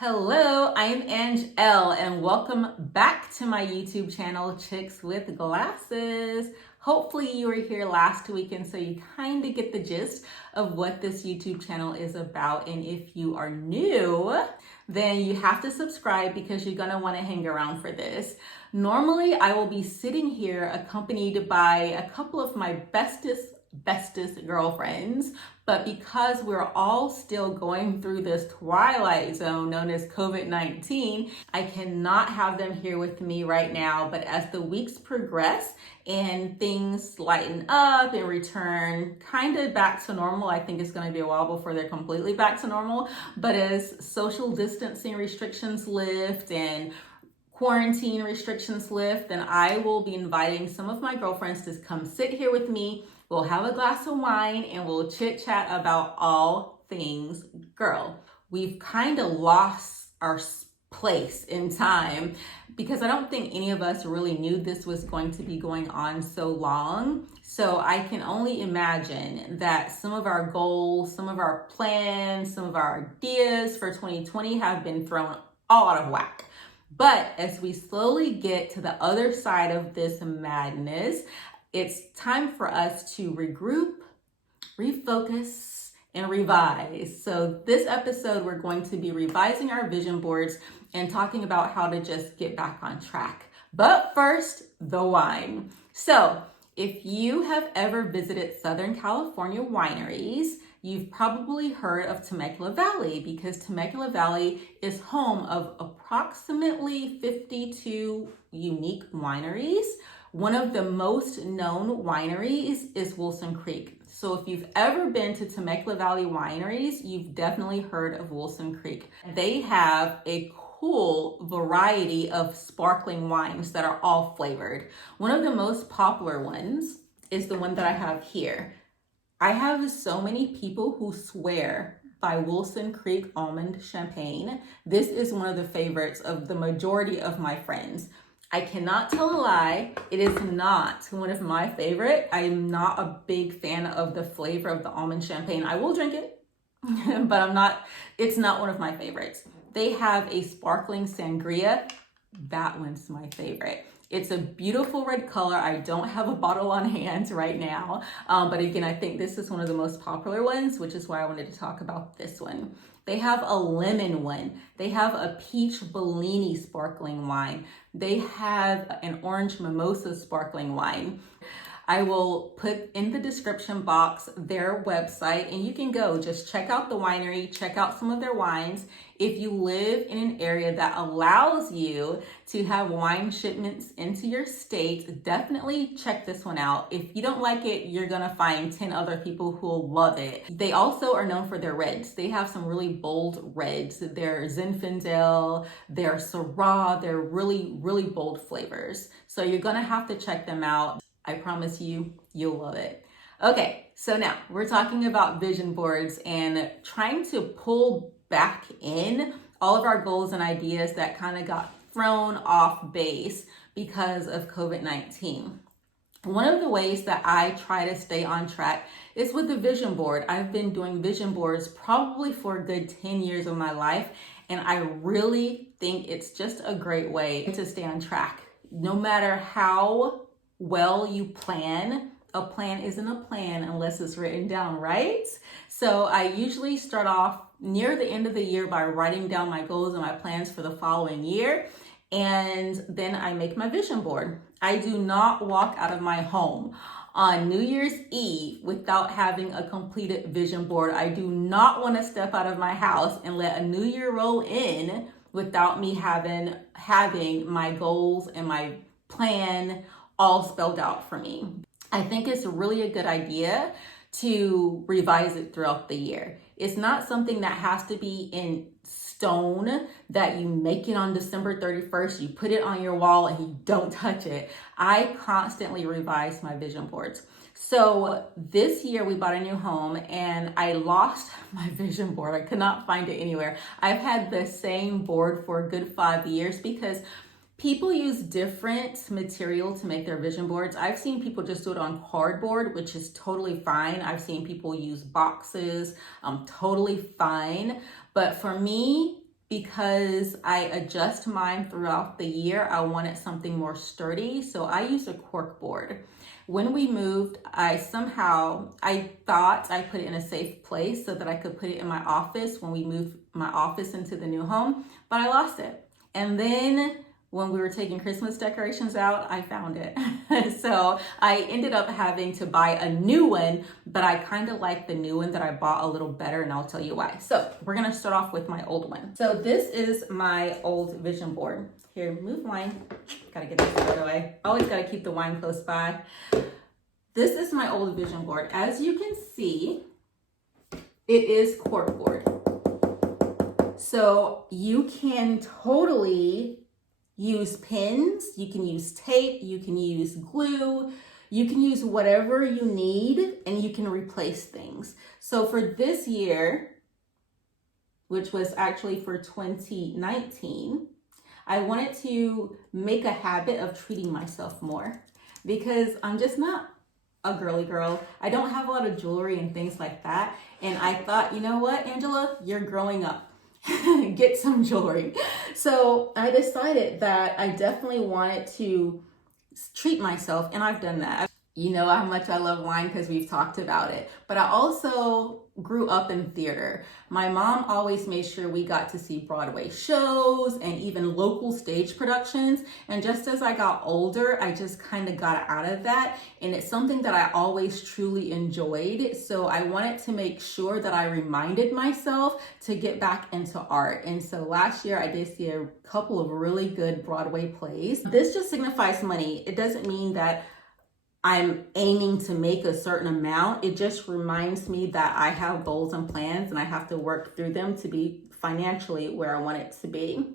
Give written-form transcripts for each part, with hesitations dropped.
Hello, I am Angel and welcome back to my YouTube channel, Chics with Glasses. Hopefully you were here last week and so you kind of get the gist of what this YouTube channel is about. And if you are new, then you have to subscribe because you're gonna wanna hang around for this. Normally, I will be sitting here accompanied by a couple of my bestest girlfriends, but because we're all still going through this twilight zone known as COVID-19, I cannot have them here with me right now. But as the weeks progress and things lighten up and return kind of back to normal, I think it's going to be a while before they're completely back to normal. But as social distancing restrictions lift and quarantine restrictions lift, then I will be inviting some of my girlfriends to come sit here with me. We'll have a glass of wine and we'll chit chat about all things girl. We've kind of lost our place in time because I don't think any of us really knew this was going to be going on so long. So I can only imagine that some of our goals, some of our plans, some of our ideas for 2020 have been thrown all out of whack. But as we slowly get to the other side of this madness, it's time for us to regroup, refocus, and revise. So this episode, we're going to be revising our vision boards and talking about how to just get back on track. But first, the wine. So if you have ever visited Southern California wineries, you've probably heard of Temecula Valley because Temecula Valley is home of approximately 52 unique wineries. One of the most known wineries is Wilson Creek. So if you've ever been to Temecula Valley wineries, you've definitely heard of Wilson Creek. They have a cool variety of sparkling wines that are all flavored. One of the most popular ones is the one that I have here. I have so many people who swear by Wilson Creek Almond Champagne. This is one of the favorites of the majority of my friends. I cannot tell a lie, it is not one of my favorite. I am not a big fan of the flavor of the almond champagne. I will drink it, but it's not one of my favorites. They have a sparkling sangria. That one's my favorite. It's a beautiful red color. I don't have a bottle on hand right now. But again, I think this is one of the most popular ones, which is why I wanted to talk about this one. They have a lemon one. They have a peach Bellini sparkling wine. They have an orange mimosa sparkling wine. I will put in the description box their website and you can go just check out the winery, check out some of their wines. If you live in an area that allows you to have wine shipments into your state, definitely check this one out. If you don't like it, you're gonna find 10 other people who will love it. They also are known for their reds. They have some really bold reds. They're Zinfandel, they're Syrah, they're really, really bold flavors. So you're gonna have to check them out. I promise you, you'll love it. Okay, so now we're talking about vision boards and trying to pull back in all of our goals and ideas that kind of got thrown off base because of COVID-19. One of the ways that I try to stay on track is with the vision board. I've been doing vision boards probably for a good 10 years of my life, and I really think it's just a great way to stay on track. No matter how well you plan, a plan isn't a plan unless it's written down, right? So I usually start off near the end of the year by writing down my goals and my plans for the following year. And then I make my vision board. I do not walk out of my home on New Year's Eve without having a completed vision board. I do not want to step out of my house and let a new year roll in without me having my goals and my plan all spelled out for me. I think it's really a good idea to revise it throughout the year. It's not something that has to be in stone, that you make it on December 31st, you put it on your wall and you don't touch it. I constantly revise my vision boards. So this year we bought a new home and I lost my vision board. I could not find it anywhere. I've had the same board for a good 5 years because people use different material to make their vision boards. I've seen people just do it on cardboard, which is totally fine. I've seen people use boxes, totally fine. But for me, because I adjust mine throughout the year, I wanted something more sturdy. So I used a cork board. When we moved, I thought I put it in a safe place so that I could put it in my office when we moved my office into the new home, but I lost it. And then when we were taking Christmas decorations out, I found it. So I ended up having to buy a new one, but I kind of like the new one that I bought a little better, and I'll tell you why. So we're gonna start off with my old one. So this is my old vision board. Here, move wine. Gotta get this out of the way. Always gotta keep the wine close by. This is my old vision board. As you can see, it is corkboard. So you can totally use pins, you can use tape, you can use glue, you can use whatever you need, and you can replace things. So for this year, which was actually for 2019, I wanted to make a habit of treating myself more because I'm just not a girly girl. I don't have a lot of jewelry and things like that. And I thought, you know what, Angela, you're growing up. Get some jewelry. So I decided that I definitely wanted to treat myself, and I've done that. You know how much I love wine because we've talked about it, but I also grew up in theater. My mom always made sure we got to see Broadway shows and even local stage productions. And just as I got older, I just kind of got out of that. And it's something that I always truly enjoyed. So I wanted to make sure that I reminded myself to get back into art. And so last year I did see a couple of really good Broadway plays. This just signifies money. It doesn't mean that I'm aiming to make a certain amount. It just reminds me that I have goals and plans and I have to work through them to be financially where I want it to be.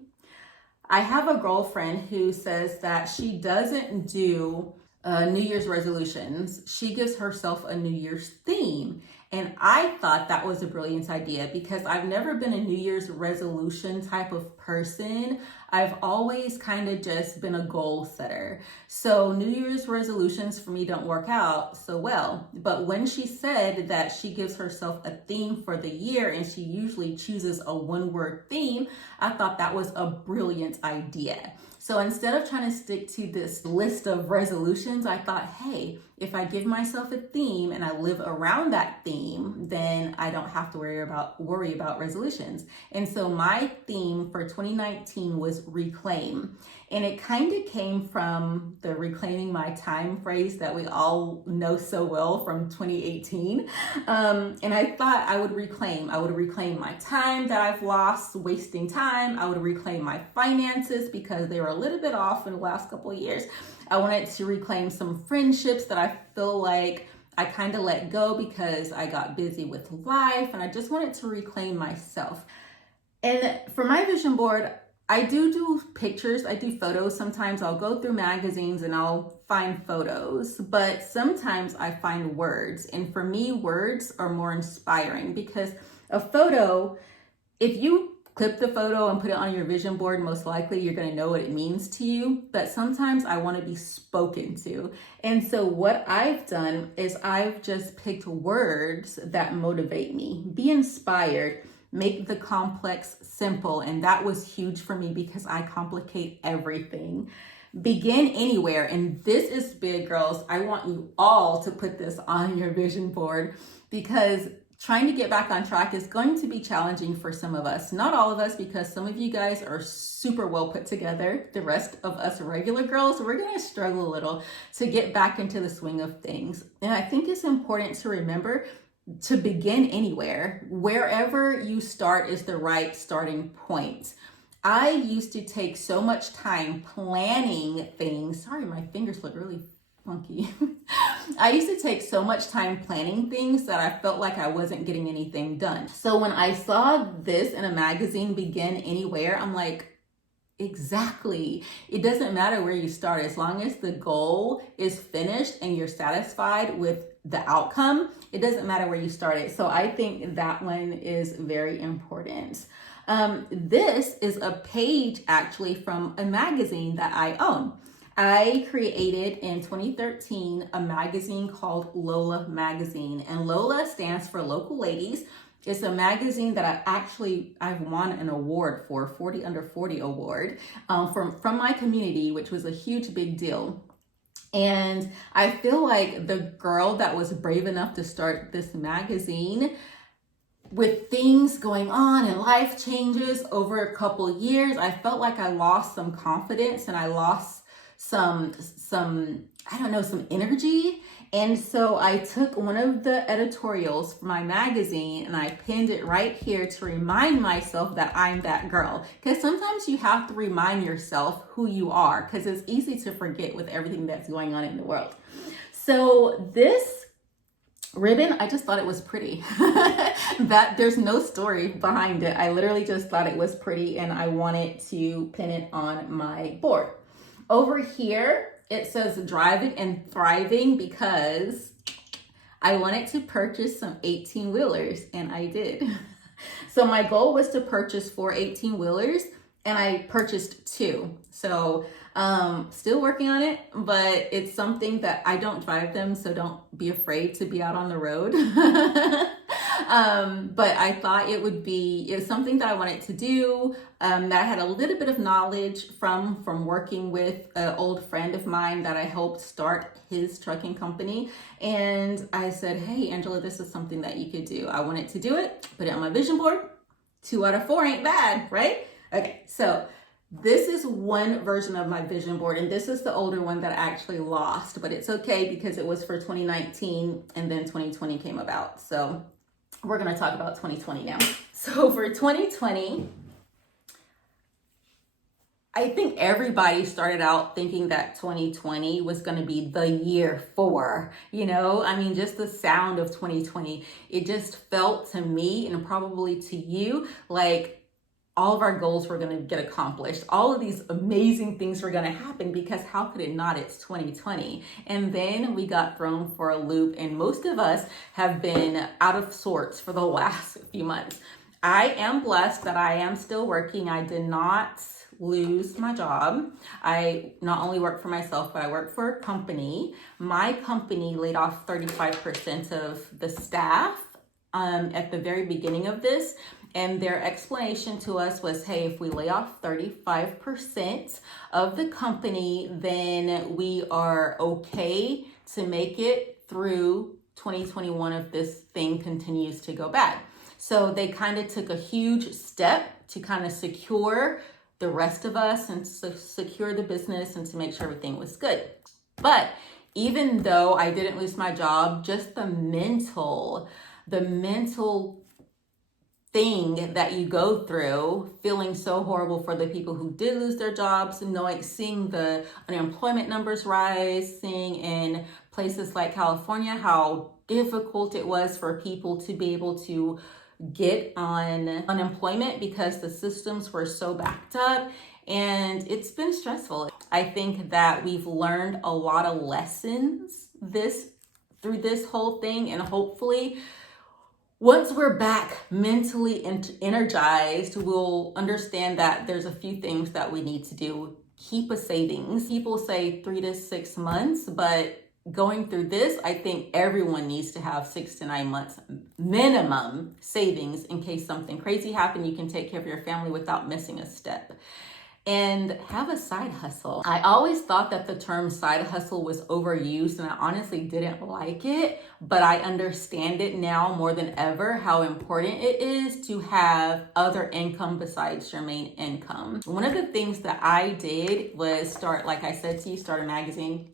I have a girlfriend who says that she doesn't do New Year's resolutions. She gives herself a New Year's theme. And I thought that was a brilliant idea because I've never been a New Year's resolution type of person. I've always kind of just been a goal setter. So New Year's resolutions for me don't work out so well. But when she said that she gives herself a theme for the year and she usually chooses a one-word theme, I thought that was a brilliant idea. So instead of trying to stick to this list of resolutions, I thought, hey, if I give myself a theme and I live around that theme, then I don't have to worry about resolutions. And so my theme for 2019 was reclaim. And it kind of came from the reclaiming my time phrase that we all know so well from 2018. And I thought I would reclaim my time that I've lost wasting time. I would reclaim my finances because they were a little bit off in the last couple of years. I wanted to reclaim some friendships that I feel like I kind of let go because I got busy with life, and I just wanted to reclaim myself. And for my vision board, I do pictures, I do photos. Sometimes I'll go through magazines and I'll find photos, but sometimes I find words. And for me, words are more inspiring because a photo, if you clip the photo and put it on your vision board, most likely you're going to know what it means to you. But sometimes I want to be spoken to. And so what I've done is I've just picked words that motivate me. Be inspired. Make the complex simple. And that was huge for me because I complicate everything. Begin anywhere. And this is big, girls. I want you all to put this on your vision board because trying to get back on track is going to be challenging for some of us. Not all of us, because some of you guys are super well put together. The rest of us regular girls, we're going to struggle a little to get back into the swing of things. And I think it's important to remember to begin anywhere. Wherever you start is the right starting point. I used to take so much time planning things. Sorry, my fingers look really funky. I used to take so much time planning things that I felt like I wasn't getting anything done. So when I saw this in a magazine, Begin Anywhere, I'm like, exactly. It doesn't matter where you start as long as the goal is finished and you're satisfied with the outcome. It doesn't matter where you started. So I think that one is very important. This is a page actually from a magazine that I own. I created in 2013 a magazine called Lola Magazine, and Lola stands for Local Ladies. It's a magazine that I've won an award for, 40 Under 40 award, from my community, which was a huge big deal. And I feel like the girl that was brave enough to start this magazine, with things going on and life changes over a couple years, I felt like I lost some confidence and I lost some I don't know, some energy. And so I took one of the editorials for my magazine and I pinned it right here to remind myself that I'm that girl. Because sometimes you have to remind yourself who you are, because it's easy to forget with everything that's going on in the world. So this ribbon, I just thought it was pretty. That there's no story behind it. I literally just thought it was pretty and I wanted to pin it on my board. Over here, it says driving and thriving because I wanted to purchase some 18-wheelers and I did. So my goal was to purchase 4 18-wheelers and I purchased 2. So still working on it, but it's something that I don't drive them, so don't be afraid to be out on the road. But I thought it's something that I wanted to do, that I had a little bit of knowledge from working with an old friend of mine that I helped start his trucking company. And I said, hey, Angela, this is something that you could do. I wanted to do it, put it on my vision board. 2 out of 4 ain't bad, right? Okay, so this is one version of my vision board, and this is the older one that I actually lost, but it's okay because it was for 2019 and then 2020 came about. So we're going to talk about 2020 now. So for 2020, I think everybody started out thinking that 2020 was going to be the year for, I mean, just the sound of 2020, it just felt to me and probably to you like all of our goals were going to get accomplished. All of these amazing things were going to happen because how could it not? It's 2020. And then we got thrown for a loop and most of us have been out of sorts for the last few months. I am blessed that I am still working. I did not lose my job. I not only work for myself, but I work for a company. My company laid off 35% of the staff at the very beginning of this. And their explanation to us was, hey, if we lay off 35% of the company, then we are okay to make it through 2021 if this thing continues to go bad. So they kind of took a huge step to kind of secure the rest of us and secure the business and to make sure everything was good. But even though I didn't lose my job, just the mental thing that you go through, feeling so horrible for the people who did lose their jobs, and seeing the unemployment numbers rise, seeing in places like California how difficult it was for people to be able to get on unemployment because the systems were so backed up, and it's been stressful. I think that we've learned a lot of lessons through this whole thing, and hopefully once we're back mentally energized, we'll understand that there's a few things that we need to do. Keep a savings. People say 3 to 6 months, but going through this, I think everyone needs to have 6 to 9 months minimum savings in case something crazy happened. You can take care of your family without missing a step. And have a side hustle. I always thought that the term side hustle was overused and I honestly didn't like it, but I understand it now more than ever how important it is to have other income besides your main income. One of the things that I did was start a magazine.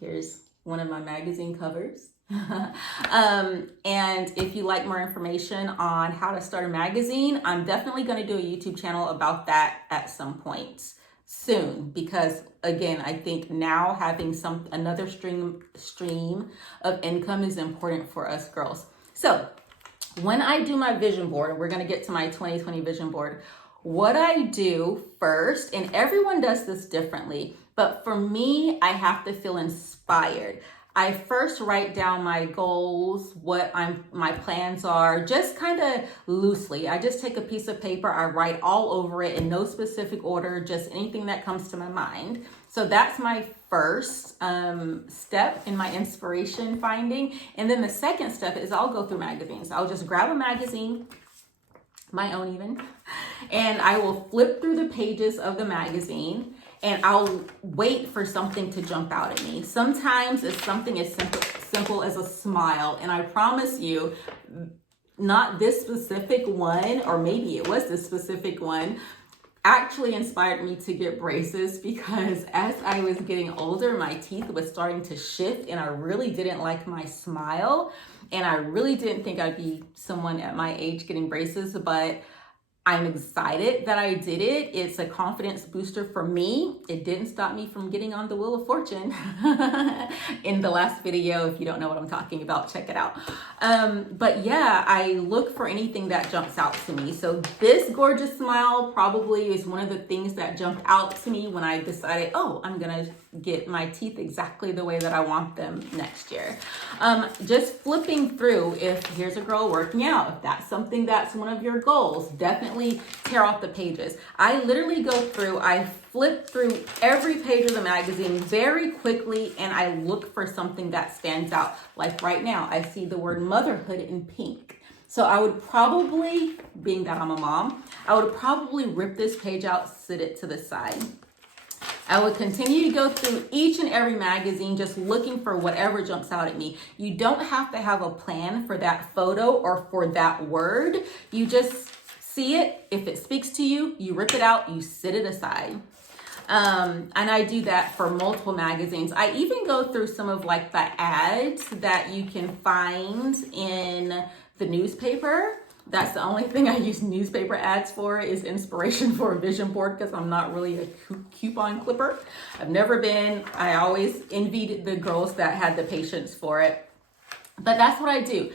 Here's one of my magazine covers. And if you like more information on how to start a magazine, I'm definitely going to do a YouTube channel about that at some point soon, because again, I think now having another stream of income is important for us girls. So when I do my vision board, we're going to get to my 2020 vision board. What I do first, and everyone does this differently, but for me, I have to feel inspired. I first write down my goals, what my plans are, just kind of loosely. I just take a piece of paper, I write all over it in no specific order, just anything that comes to my mind. So that's my first step in my inspiration finding. And then the second step is I'll go through magazines. I'll just grab a magazine, my own even, and I will flip through the pages of the magazine and I'll wait for something to jump out at me. Sometimes it's something as simple as a smile, and I promise you, not this specific one, or maybe it was this specific one, actually inspired me to get braces, because as I was getting older, my teeth was starting to shift and I really didn't like my smile. And I really didn't think I'd be someone at my age getting braces, but I'm excited that I did it. It's a confidence booster for me. It didn't stop me from getting on the Wheel of Fortune in the last video. If you don't know what I'm talking about, check it out. But yeah, I look for anything that jumps out to me. So this gorgeous smile probably is one of the things that jumped out to me when I decided, oh, I'm gonna get my teeth exactly the way that I want them next year. Just flipping through, if here's a girl working out, if that's something that's one of your goals, definitely tear off the pages. I literally go through, I flip through every page of the magazine very quickly, and I look for something that stands out. Like right now, I see the word motherhood in pink. So I would probably, being that I'm a mom, I would probably rip this page out, sit it to the side. I would continue to go through each and every magazine, just looking for whatever jumps out at me. You don't have to have a plan for that photo or for that word. You just see it. If it speaks to you, you rip it out, you sit it aside. And I do that for multiple magazines. I even go through some of like the ads that you can find in the newspaper. That's the only thing I use newspaper ads for, is inspiration for a vision board, because I'm not really a coupon clipper. I've never been. I always envied the girls that had the patience for it. But that's what I do.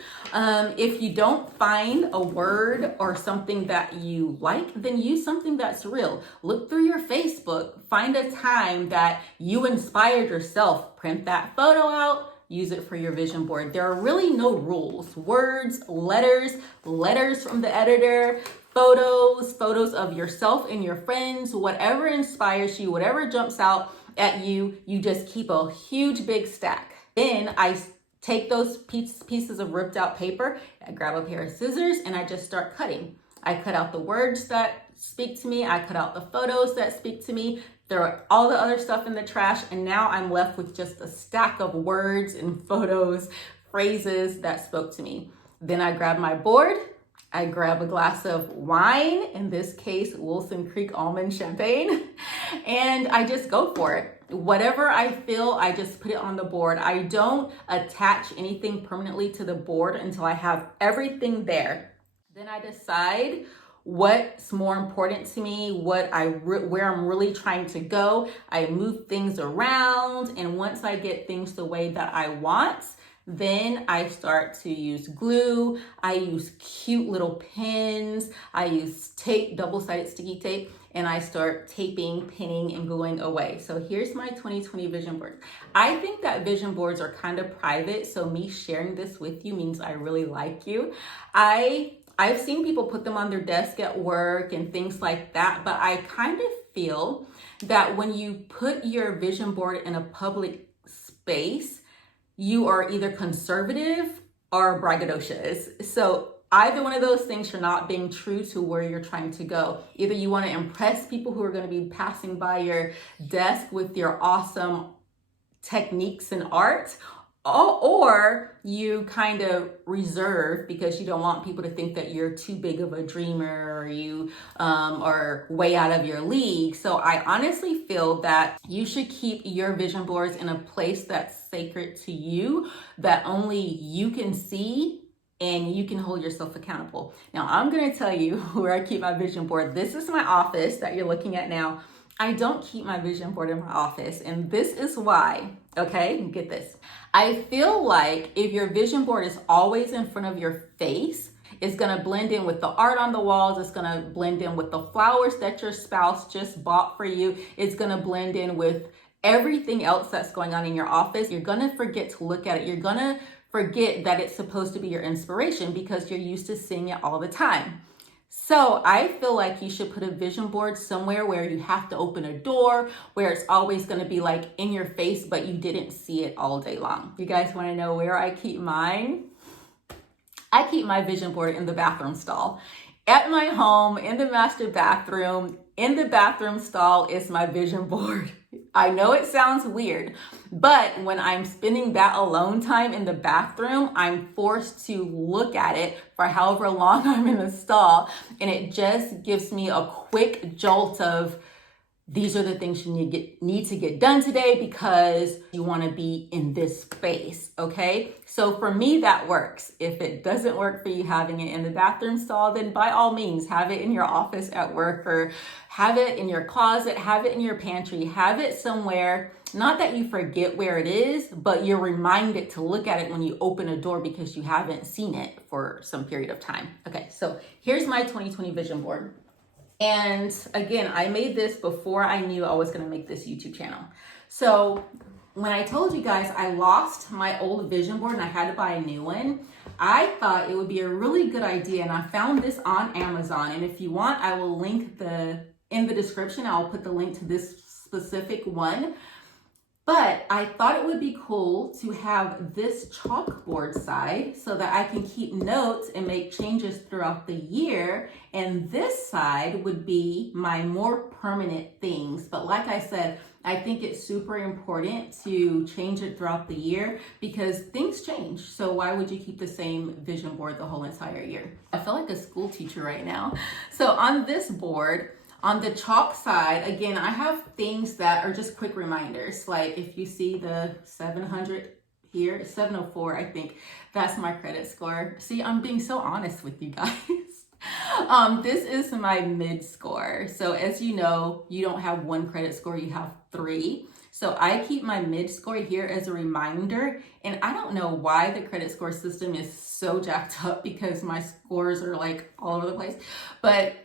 If you don't find a word or something that you like, then use something that's real. Look through your Facebook. Find a time that you inspired yourself. Print that photo out. Use it for your vision board. There are really no rules. Words, letters from the editor, photos of yourself and your friends, whatever inspires you, whatever jumps out at you, you just keep a huge big stack. Then I take those pieces of ripped out paper, I grab a pair of scissors, and I just start cutting. I cut out the words that speak to me. I cut out the photos that speak to me. Throw all the other stuff in the trash, and now I'm left with just a stack of words and photos, phrases that spoke to me. Then I grab my board, I grab a glass of wine, in this case, Wilson Creek Almond Champagne, and I just go for it. Whatever I feel, I just put it on the board. I don't attach anything permanently to the board until I have everything there. Then I decide what's more important to me, where I'm really trying to go. I move things around, and once I get things the way that I want, then I start to use glue. I use cute little pins. I use tape, double-sided sticky tape, and I start taping, pinning, and gluing away. So here's my 2020 vision board. I think that vision boards are kind of private, so me sharing this with you means I really like you. I've seen people put them on their desk at work and things like that, but I kind of feel that when you put your vision board in a public space, you are either conservative or braggadocious. So either one of those things, you're not being true to where you're trying to go. Either you want to impress people who are going to be passing by your desk with your awesome techniques and art, or you kind of reserve because you don't want people to think that you're too big of a dreamer, or you are way out of your league. So I honestly feel that you should keep your vision boards in a place that's sacred to you, that only you can see, and you can hold yourself accountable. Now, I'm going to tell you where I keep my vision board. This is my office that you're looking at now. I don't keep my vision board in my office, and this is why. Okay, get this. I feel like if your vision board is always in front of your face, it's gonna blend in with the art on the walls. It's gonna blend in with the flowers that your spouse just bought for you. It's gonna blend in with everything else that's going on in your office, you're gonna forget to look at it. You're gonna forget that it's supposed to be your inspiration because you're used to seeing it all the time. So I feel like you should put a vision board somewhere where you have to open a door, where it's always going to be like in your face, but you didn't see it all day long. You guys want to know where I keep mine? I keep my vision board in the bathroom stall. At my home, in the master bathroom, in the bathroom stall is my vision board. I know it sounds weird, but when I'm spending that alone time in the bathroom, I'm forced to look at it for however long I'm in the stall. And it just gives me a quick jolt of, these are the things you need to get done today because you want to be in this space, okay? So for me, that works. If it doesn't work for you having it in the bathroom stall, then by all means, have it in your office at work, or have it in your closet, have it in your pantry, have it somewhere. Not that you forget where it is, but you're reminded to look at it when you open a door because you haven't seen it for some period of time. Okay, so here's my 2020 vision board. And again, I made this before I knew I was going to make this YouTube channel. So when I told you guys I lost my old vision board and I had to buy a new one, I thought it would be a really good idea. And I found this on Amazon. And if you want, I will link in the description. I'll put the link to this specific one. But I thought it would be cool to have this chalkboard side so that I can keep notes and make changes throughout the year. And this side would be my more permanent things. But like I said, I think it's super important to change it throughout the year because things change. So why would you keep the same vision board the whole entire year? I feel like a school teacher right now. So on this board, on the chalk side, again, I have things that are just quick reminders. Like if you see the 700 here, 704, I think that's my credit score. See, I'm being so honest with you guys. This is my mid score. So as you know, you don't have one credit score, you have 3. So I keep my mid score here as a reminder. And I don't know why the credit score system is so jacked up because my scores are like all over the place. But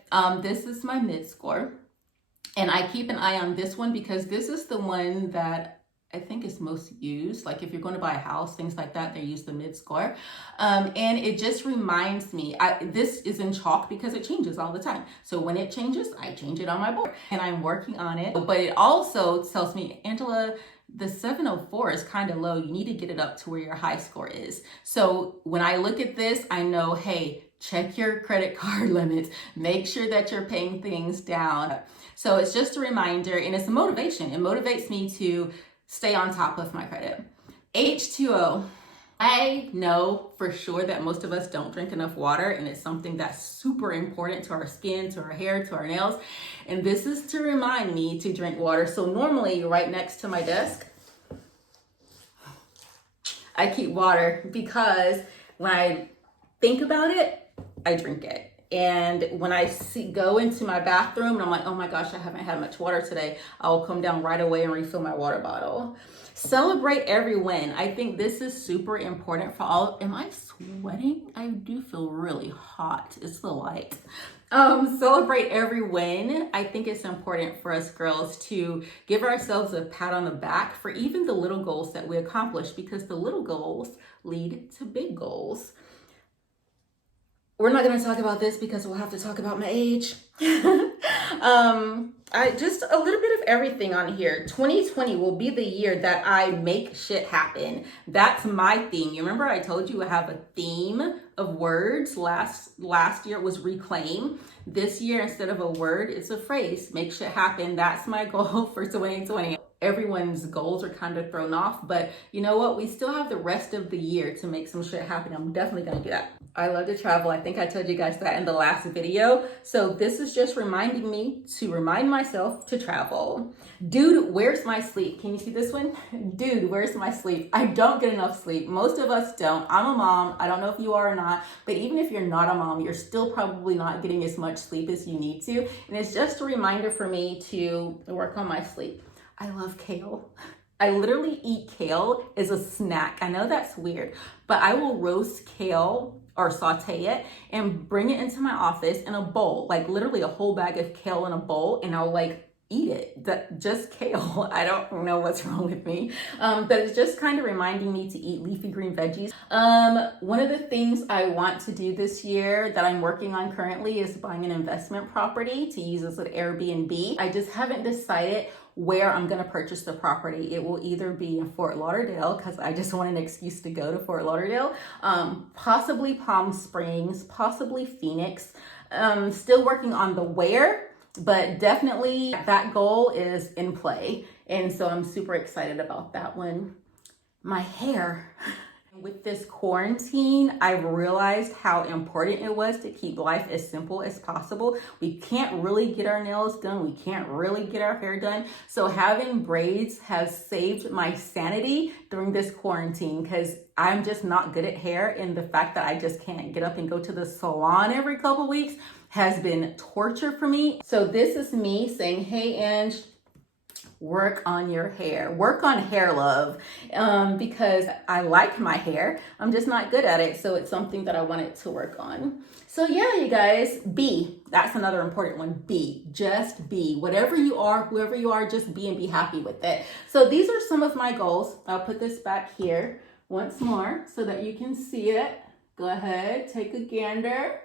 this is my mid score. And I keep an eye on this one because this is the one that I think is most used. Like if you're going to buy a house, things like that, they use the mid score. And it just reminds me, this is in chalk because it changes all the time. So when it changes, I change it on my board and I'm working on it. But it also tells me, Angela, the 704 is kind of low. You need to get it up to where your high score is. So when I look at this, I know, hey, check your credit card limits. Make sure that you're paying things down. So it's just a reminder and it's a motivation. It motivates me to stay on top of my credit. H2O. I know for sure that most of us don't drink enough water, and it's something that's super important to our skin, to our hair, to our nails. And this is to remind me to drink water. So normally right next to my desk, I keep water because when I think about it, I drink it. And when I go into my bathroom and I'm like, oh my gosh, I haven't had much water today, I'll come down right away and refill my water bottle. Celebrate every win. I think this is super important for all. Am I sweating? I do feel really hot. It's the light. Celebrate every win. I think it's important for us girls to give ourselves a pat on the back for even the little goals that we accomplish, because the little goals lead to big goals. We're not going to talk about this because we'll have to talk about my age. I just a little bit of everything on here. 2020 will be the year that I make shit happen. That's my theme. You remember I told you I have a theme of words. Last year it was reclaim. This year, instead of a word, it's a phrase. Make shit happen. That's my goal for 2020. Everyone's goals are kind of thrown off, but you know what? We still have the rest of the year to make some shit happen. I'm definitely going to do that. I love to travel. I think I told you guys that in the last video. So this is just reminding me to remind myself to travel. Dude, where's my sleep? Can you see this one? Dude, where's my sleep? I don't get enough sleep. Most of us don't. I'm a mom. I don't know if you are or not, but even if you're not a mom, you're still probably not getting as much sleep as you need to. And it's just a reminder for me to work on my sleep. I love kale. I literally eat kale as a snack. I know that's weird, but I will roast kale or saute it and bring it into my office in a bowl, like literally a whole bag of kale in a bowl. And I'll like eat it. Just kale. I don't know what's wrong with me. But it's just kind of reminding me to eat leafy green veggies. One of the things I want to do this year that I'm working on currently is buying an investment property to use as an Airbnb. I just haven't decided where I'm going to purchase the property. It will either be in Fort Lauderdale, because I just want an excuse to go to Fort Lauderdale, possibly Palm Springs, possibly Phoenix. Still working on the where, but definitely that goal is in play. And so I'm super excited about that one. My hair. With this quarantine, I've realized how important it was to keep life as simple as possible. We can't really get our nails done. We can't really get our hair done. So having braids has saved my sanity during this quarantine, because I'm just not good at hair, and the fact that I just can't get up and go to the salon every couple weeks has been torture for me. So this is me saying, hey, Ange, work on your hair, work on hair love, because I like my hair. I'm just not good at it. So it's something that I wanted to work on. So yeah, you guys, be. That's another important one. Be. Just be. Whatever you are, whoever you are, just be and be happy with it. So these are some of my goals. I'll put this back here once more so that you can see it. Go ahead, take a gander.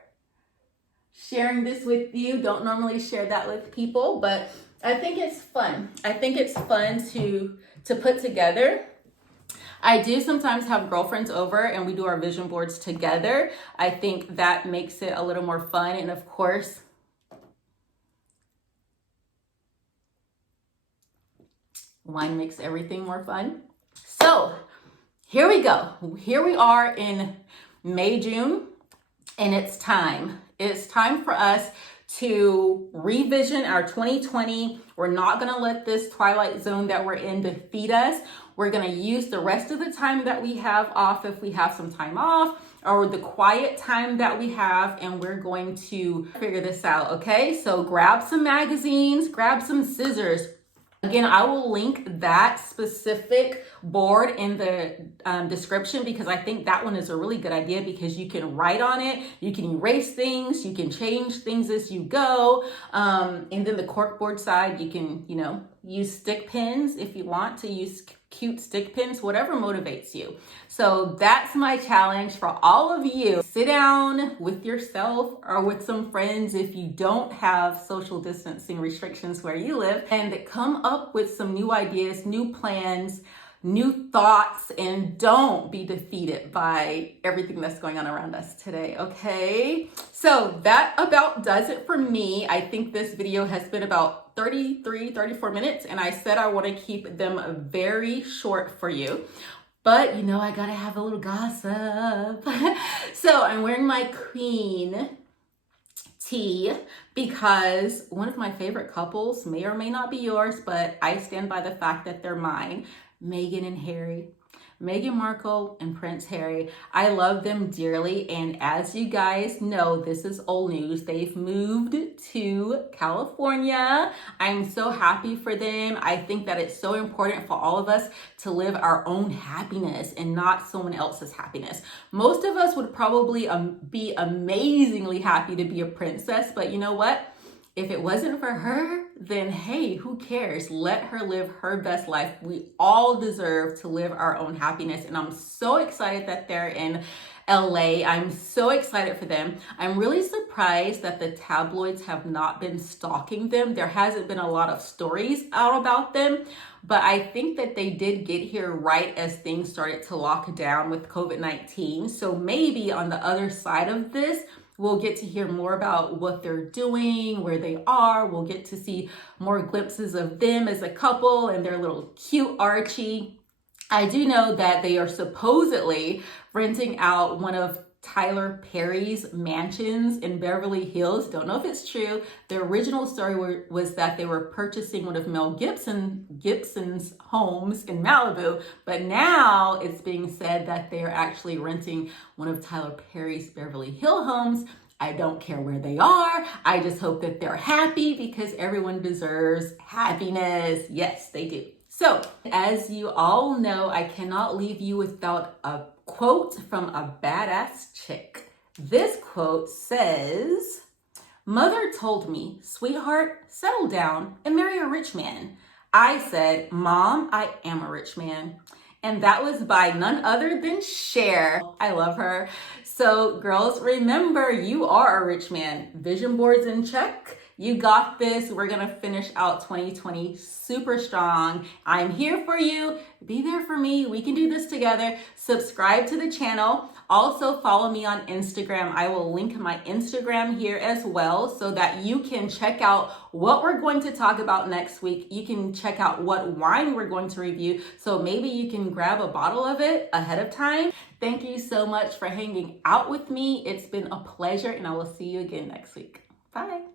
Sharing this with you. Don't normally share that with people, but I think it's fun. I think it's fun to put together. I do sometimes have girlfriends over and we do our vision boards together. I think that makes it a little more fun. And of course, wine makes everything more fun. So here we go. Here we are in May, June, and it's time. It's time for us to revision our 2020. We're not going to let this twilight zone that we're in defeat us. We're going to use the rest of the time that we have off, if we have some time off, or the quiet time that we have, and we're going to figure this out, okay? So grab some magazines, grab some scissors. Again, I will link that specific board in the description, because I think that one is a really good idea, because you can write on it, you can erase things, you can change things as you go. And then the corkboard side, you can, use stick pins if you want to use cute stick pins, whatever motivates you. So that's my challenge for all of you. Sit down with yourself or with some friends if you don't have social distancing restrictions where you live, and come up with some new ideas, new plans, new thoughts, and don't be defeated by everything that's going on around us today, okay? So that about does it for me. I think this video has been about 34 minutes, and I said I want to keep them very short for you. But I gotta have a little gossip. So I'm wearing my Queen tee because one of my favorite couples, may or may not be yours, but I stand by the fact that they're mine, Meghan and Harry. Meghan Markle and Prince Harry. I love them dearly, and as you guys know, this is old news. They've moved to California. I'm so happy for them. I think that it's so important for all of us to live our own happiness and not someone else's happiness. Most of us would probably be amazingly happy to be a princess, but you know what? If it wasn't for her, then hey, who cares? Let her live her best life. We all deserve to live our own happiness. And I'm so excited that they're in LA. I'm so excited for them. I'm really surprised that the tabloids have not been stalking them. There hasn't been a lot of stories out about them, but I think that they did get here right as things started to lock down with COVID-19. So maybe on the other side of this, we'll get to hear more about what they're doing, where they are. We'll get to see more glimpses of them as a couple and their little cute Archie. I do know that they are supposedly renting out one of Tyler Perry's mansions in Beverly Hills. Don't know if it's true. The original story was that they were purchasing one of Mel Gibson's homes in Malibu, but now it's being said that they are actually renting one of Tyler Perry's Beverly Hills homes. I don't care where they are. I just hope that they're happy, because everyone deserves happiness. Yes, they do. So, as you all know, I cannot leave you without a quote from a badass chick. This quote says, Mother told me, sweetheart, settle down and marry a rich man. I said, Mom, I am a rich man. And that was by none other than Cher. I love her. So girls, remember, you are a rich man. Vision boards in check. You got this. We're going to finish out 2020 super strong. I'm here for you. Be there for me. We can do this together. Subscribe to the channel. Also follow me on Instagram. I will link my Instagram here as well so that you can check out what we're going to talk about next week. You can check out what wine we're going to review. So maybe you can grab a bottle of it ahead of time. Thank you so much for hanging out with me. It's been a pleasure, and I will see you again next week. Bye.